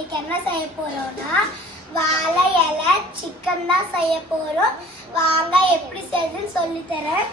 இன்னைக்கு என்ன செய்ய போறோம்னா வாழை இலை சிக்கன் தான் செய்ய போறோம். வாங்க எப்படி செய்யுதுன்னு சொல்லி தரேன்.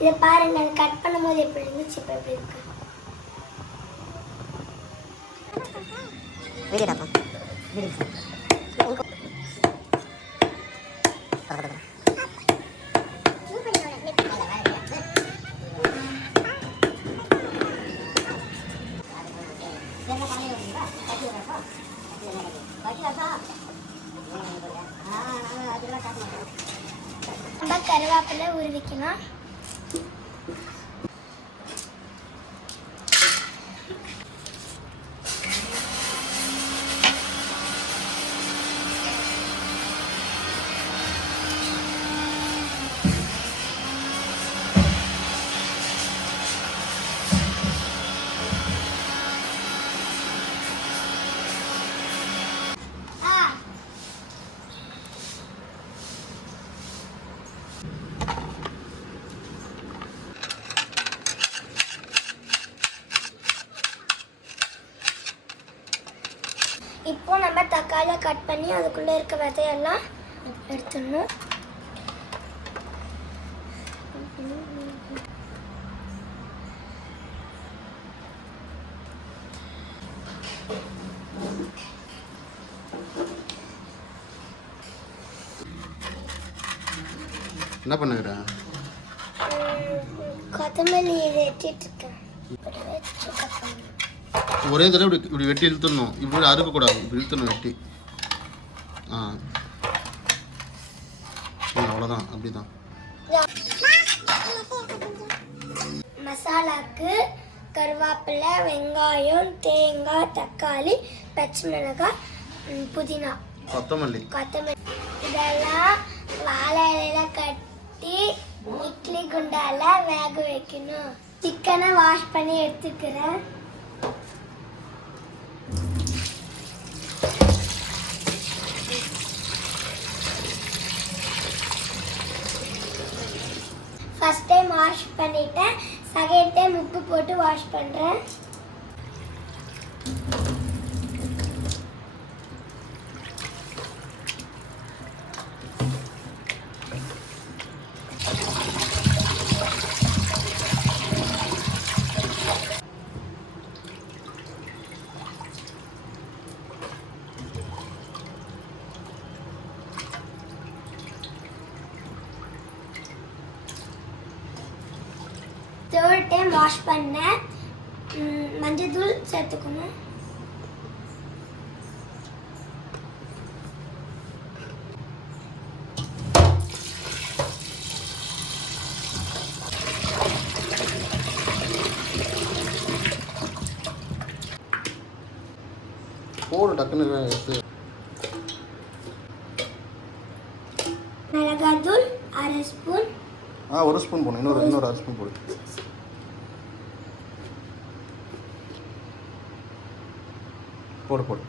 இதை பாருங்க அது கட் பண்ணும்போது எப்படி இருந்துச்சு இப்போ எப்படி இருக்கு? வீடியோடாப்பா கருவேப்பிலை உருவிக்கணும். கட் பண்ணி அதுக்குள்ளே இருக்க விதையெல்லாம் எடுத்துடணும். என்ன பண்ணுகிற? கொத்தமல்லி வெட்டிட்டு இருக்கேன் இப்படி வச்சு cut பண்ணணும். ஒரே தடவை இப்படி இப்படி வெட்டி இழுத்துடணும். இப்படி அறுக்கக்கூடாது. இப்படி இழுத்துணும் வெட்டி ஆ ம், அவ்வளோதான் அப்படிதான். மசாலாக்கு கருவேப்பிலை வெங்காயம் தேங்காய் தக்காளி பச்சை மிளகாய் புதினா. கொத்தமல்லி. கொத்தமல்லி. இதெல்லாம் வாழை இலையில கட்டி இட்லி குண்டால வேக வைக்கணும். சிக்கனை வாஷ் பண்ணி எடுத்துக்கிறேன் ஃபர்ஸ்ட் டைம் சகையிட்டேன் பண்ணிட்டேன் செகண்ட் உப்பு போட்டு வாஷ் பண்ணுறேன் தேர்ட் டைம் வாஷ் பண்ணேன் ம், மஞ்சள்தூள் சேர்த்துக்கணும். போடு டக்குன்னு எடுத்து மிளகாத்தூள் அரை ஸ்பூன். ஆ ஒரு ஸ்பூன் போடணும். இன்னொரு இன்னொரு அரை ஸ்பூன் போடு. போடு போடு.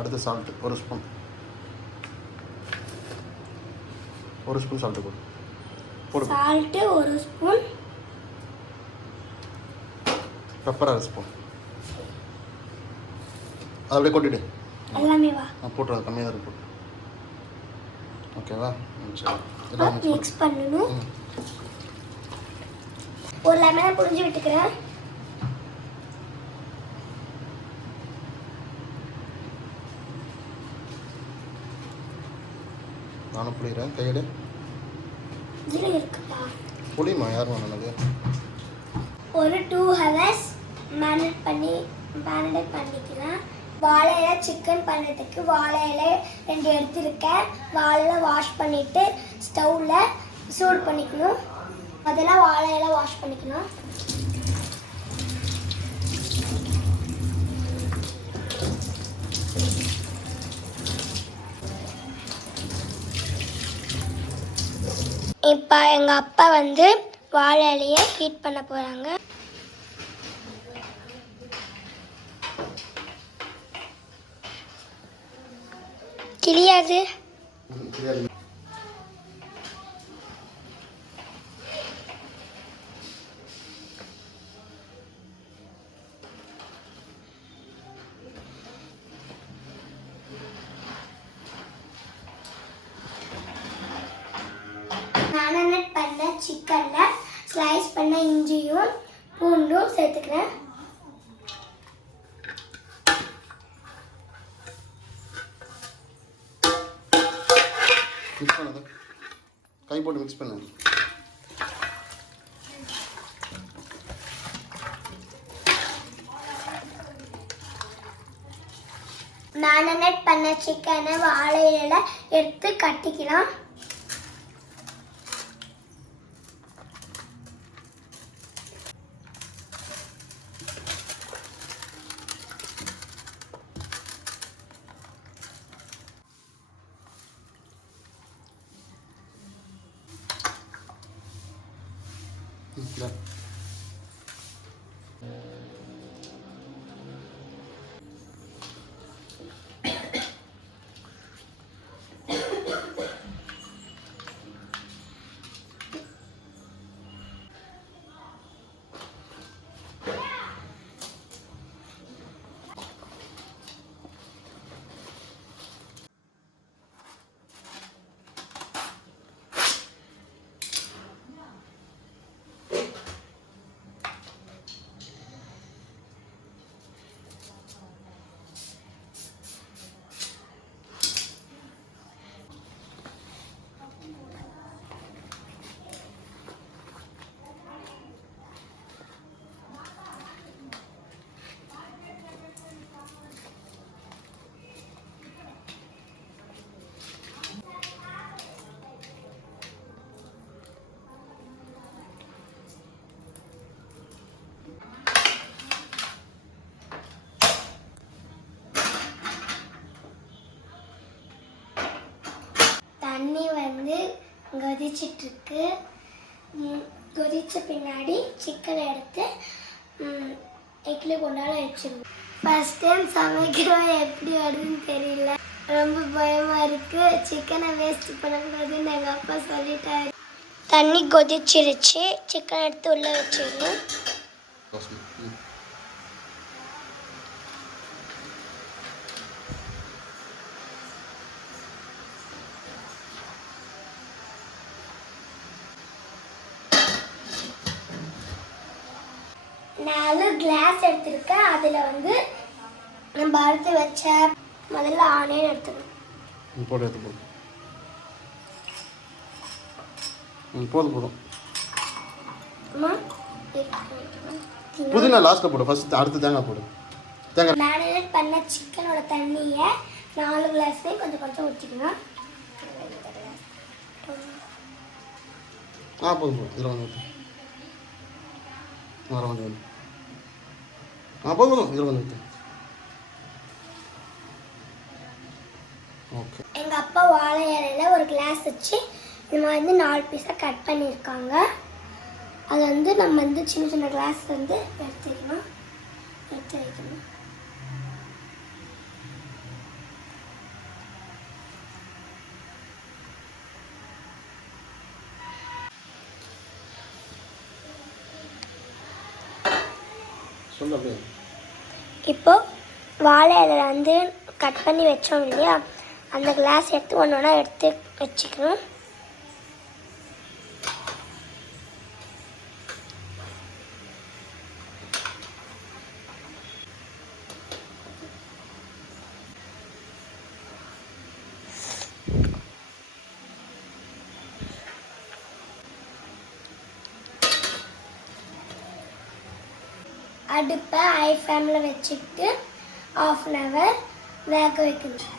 அடுத்து சால்ட்டு ஒரு ஸ்பூன் ஒரு ஸ்பூன் சால்ட்டு போடு. போடு. சால்ட்டு ஒரு ஸ்பூன் பெப்பர் அரை ஸ்பூன் அதை அப்படியே கொட்டிடு. எல்லாமே வா. போட்டுரு கம்மியாக தான் இருக்கு. போட்டு ஓகேவா சரி. மிக்ஸ் பண்ணணும். ஒரு லெமனை புழிஞ்சு விட்டுக்கிறேன். நானும் புளிகிறேன் இருக்குப்பா. புளியுமா? யார் வேணாலும் ஒரு டூ ஹவர்ஸ் மேரினேட் பண்ணி மேரினேட் பண்ணிக்கலாம். வாழை இலை சிக்கன் பண்ணுறதுக்கு வாழை இலை ரெண்டு எடுத்திருக்கேன். வாழை வாஷ் பண்ணிவிட்டு ஸ்டவ்வில் சூடு பண்ணிக்கணும். முதல்ல வாழை இலை வாஷ் பண்ணிக்கணும். இப்போ எங்கள் அப்பா வந்து வாழை இலையை ஹீட் பண்ண போகிறாங்க கிளியாது. மிக்ஸ் பண்ணது. கை போட்டு மிக்ஸ் பண்ணு. மேரினேட் பண்ண சிக்கனை வாழையில எடுத்து கட்டிக்கலாம். ம், இந்தா. தண்ணி வந்து கொதிச்சிட்ருக்கு. கொதித்த பின்னாடி சிக்கனை எடுத்து இட்லி கொண்டாட வச்சிருவோம். ஃபர்ஸ்ட் டைம் சமைக்கிறோம் எப்படி வருதுன்னு தெரியல. ரொம்ப பயமாக இருக்கு. சிக்கனை வேஸ்ட் பண்ணக்கூடாதுன்னு எங்கள் அப்பா சொல்லிட்டாரு. தண்ணி கொதிச்சிருச்சு. சிக்கன் எடுத்து உள்ளே வச்சிடணும். நாலு கிளாஸ் எடுத்திருக்கேன். அதில் வந்து நம்ம அறுத்து வச்ச முதல்ல ஆனியன் எடுத்துக்கணும். ம், போடு எடுத்து போடு. ம் போதும். போதும் புதினா லாஸ்ட்டில் போடு. ஃபஸ்ட் அடுத்து தேங்காய் போடு. தேங்காய் மேரினேட் பண்ண சிக்கனோட தண்ணியை நாலு கிளாஸ்லேயும் கொஞ்சம் கொஞ்சம் ஊற்றிக்கணும் ஆ போதும் போதும் இதில் வந்து வர வந்து இதில் வந்து ஊற்று ஓகே எங்கள் அப்பா வாழை இலையில ஒரு கிளாஸ் வச்சு மாதிரி வந்து நாலு பீஸாக கட் பண்ணியிருக்காங்க. அது வந்து நம்ம வந்து சின்ன சின்ன கிளாஸ் வந்து எடுத்துக்கணும் எடுத்து வைக்கணும். சொல்லு இப்போது வாழை இலையில வந்து கட் பண்ணி வச்சோம் இல்லையா? அந்த கிளாஸ் எடுத்து ஒன்று ஒன்றா எடுத்து வச்சுக்கணும். அடுப்பை ஹை ஃபேமில் வச்சுட்டு ஆஃப் அன் ஹவர் வேக வைக்கணும்.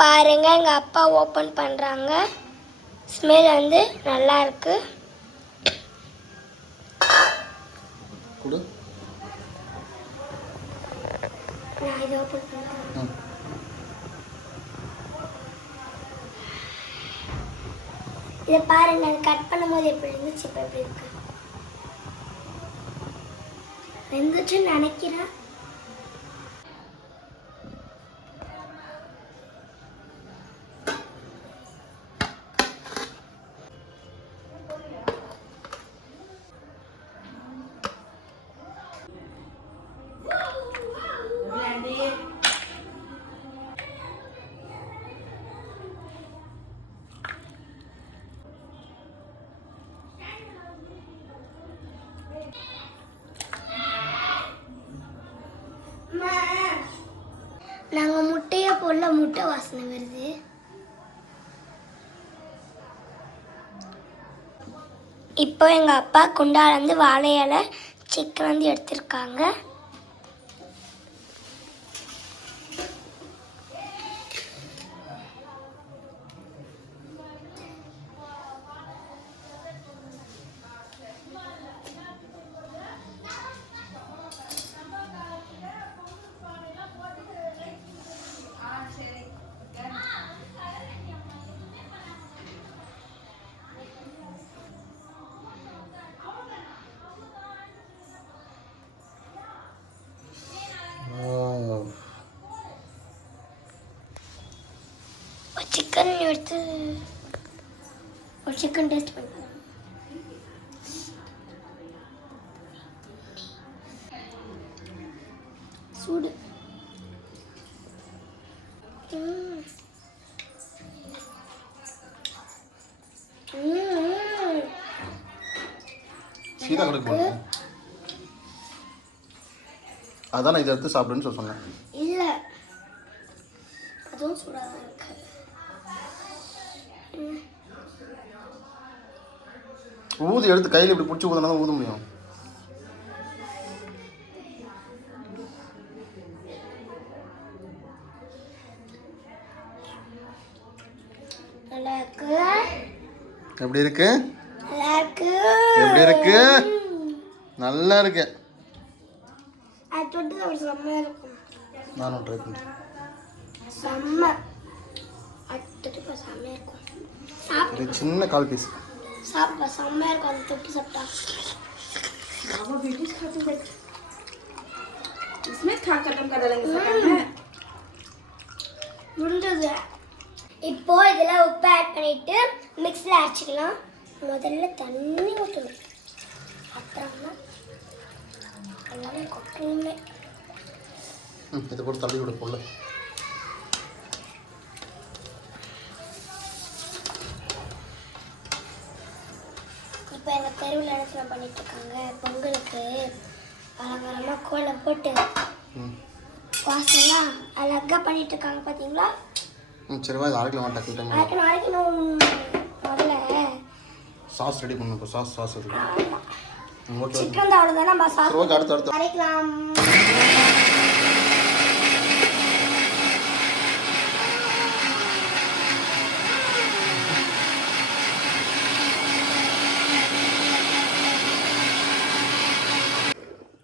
பாருங்க எங்கள் அப்பா ஓப்பன் பண்ணுறாங்க ஸ்மெல் வந்து நல்லா இருக்கு. இதை இதை பாருங்க கட் பண்ணும்போது எப்படி இருந்துச்சு இப்போ எப்படி இருக்கு? இருந்துச்சுன்னு நினைக்கிறேன். இப்போ எங்கள் அப்பா குண்டாலேருந்து வாழை இலை சிக்கன் வந்து எடுத்திருக்காங்க. சிக்கன் எடுத்து ஒரு சிக்கன் டேஸ்ட் பண்ணலாம் சூடு. சீதா கடைக்கு போனேன் அதான் நான் இதை எடுத்து சாப்பிடுன்னு சொல்ல சொன்னேன் ஊதி எடுத்து கையில் இப்படி பிடிச்சி ஊதினா தான் ஊத முடியும். நல்லா இருக்கு? எப்படி இருக்கு? நல்லா இருக்கு. எப்படி இருக்கு நல்லா இருக்கு நானும் ட்ரை பண்ணுறேன் செம்ம. ஒரு சின்ன கால் பீஸ் சாப்பிட செம்மையா இருக்கும் அது தொட்டு சாப்பிட்டா Aber wirklich hatte das. इसमें था खत्म कर देंगे सकते हैं முடிஞ்சது இப்போ இதில் உப்பு ஆட் பண்ணிட்டு மிக்ஸில் அரைச்சிக்கலாம் முதல்ல தண்ணி ஊற்றணும் அப்புறமா எல்லாமே கொட்டணுமே ம் இதை போட்டு தள்ளி விட போல இப்போ எங்கள் தெருவில் இடத்துல பண்ணிட்டு இருக்காங்க பொங்கலுக்கு அலங்காரமாக கோலம் போட்டு வாசலாம் அழகாக பண்ணிட்டு இருக்காங்க பார்த்தீங்களா ம் சரி வா இது அரைக்கலாம் அதுக்கு நாளைக்கு நான் முதல்ல சாஸ் ரெடி பண்ணணும் இப்போ சாஸ் சாஸ் இருக்கு. சிக்கன் தான் அவ்வளோதான் நம்ம ஓகே அடுத்து அடுத்து. அரைக்கலாம்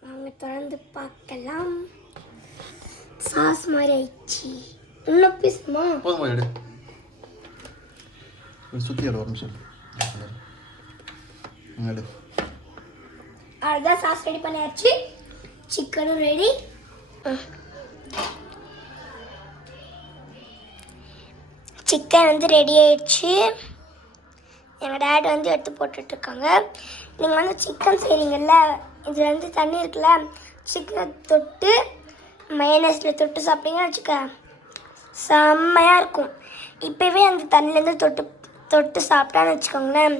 வாங்க திறந்து பார்க்கலாம். சாஸ் மாதிரி ஆயிடுச்சு இன்னும் பீசுமா? போதுமா எடு. சுற்றி எடு ஒரு நிமிஷம். எடு. அதுதான் சாஸ் ரெடி பண்ணியாச்சு. சிக்கனும் ரெடி சிக்கன் வந்து ரெடி ஆயிடுச்சு. எங்கள் டேட் வந்து எடுத்து போட்டுட்ருக்காங்க நீங்கள் வந்து சிக்கன் செய்கிறீங்கல்ல இதில் வந்து தண்ணி இருக்குல்ல சிக்கனை தொட்டு மயனஸில் தொட்டு சாப்பிட்டீங்கன்னு வச்சுக்க செம்மையாக இருக்கும். இப்போவே அந்த தண்ணிலேருந்து தொட்டு தொட்டு சாப்பிட்டான்னு வச்சுக்கோங்களேன்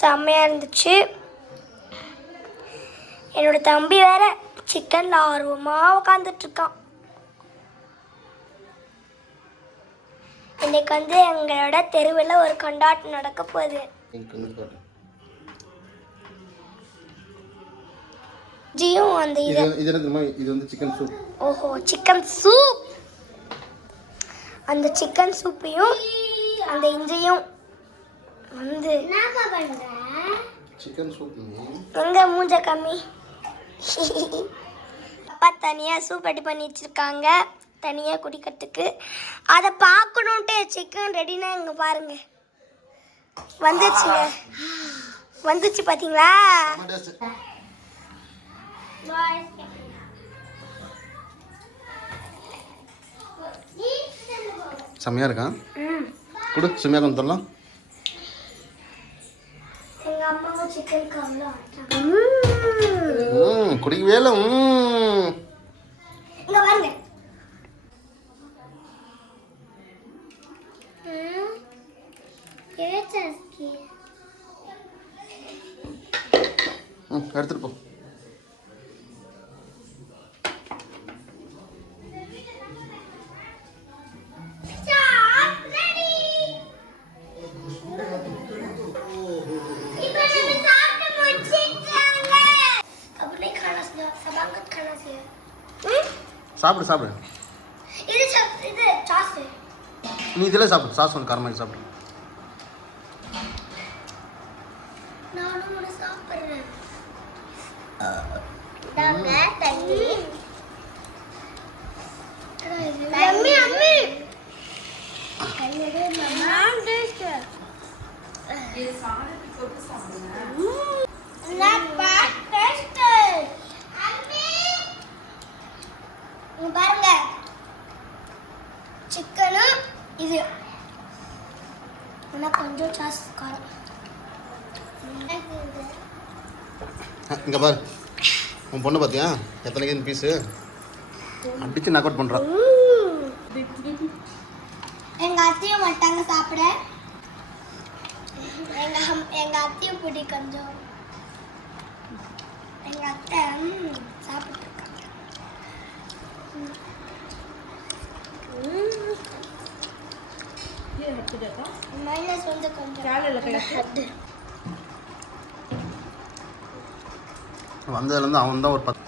செம்மையாக இருந்துச்சு. என்னோடய தம்பி வேற சிக்கனில் ஆர்வமாக உட்காந்துட்ருக்கான் இன்றைக்கி வந்து எங்களோட தெருவில் ஒரு கொண்டாட்டம் நடக்க போகுது. ஜியும் அந்த இது. இது இது என்ன தெரியுமா? இது வந்து சிக்கன் சூப் ஓஹோ சிக்கன் சூப் அந்த சிக்கன் சூப்பையும் அந்த இஞ்சியும் வந்து சிக்கன் சூப் எங்க மூஞ்ச கம்மி? அப்பா தனியாக சூப் ரெடி பண்ணி வச்சிருக்காங்க. தனியாக குடிக்கிறதுக்கு. அதை பார்க்கணுன்ட்டு சிக்கன் ரெடினா இங்கே பாருங்க. வந்துச்சுங்க. வந்துச்சு பார்த்தீங்களா செம்மையாக இருக்கா? கொடு செம்மையாக கொஞ்சம் தரலாம் குடிக்கவே இல்லை எடுத்துகிட்டு போ. சாப்பிடு சாப்பிடு. இது சப் இது சாஸ் நீ இதில் சாப்பிடு. சாஸ் வந்து காரமாக சாப்பிடு நானும் ஒன்று சாப்பிட்றேன் தாங்க தண்ணி அம்மி அம்மி நான் டேஸ்ட் இது சாதத்துக்கு தொட்டு சாப்பிடுங்க நான் பாட் டேஸ்ட் அம்மி இங்க பாருங்க சிக்கனும் இது ஆனால் கொஞ்சம் சாஸ் காரம் இங்கே பாரு. உன் பொண்ணு பார்த்தியா எத்தனை கேஜி பீஸு அடிச்சு நாக் அவுட் பண்ணுறான் எங்க அத்தையும் மாட்டாங்க சாப்பிட. எங்க அம்- எங்க அத்தையும் பிடி கொஞ்சம். எங்க அத்தை சாப்பிட்டு மைனஸ் வந்து கொஞ்சம். வந்ததுலேருந்து அவன் தான் ஒரு பத்து.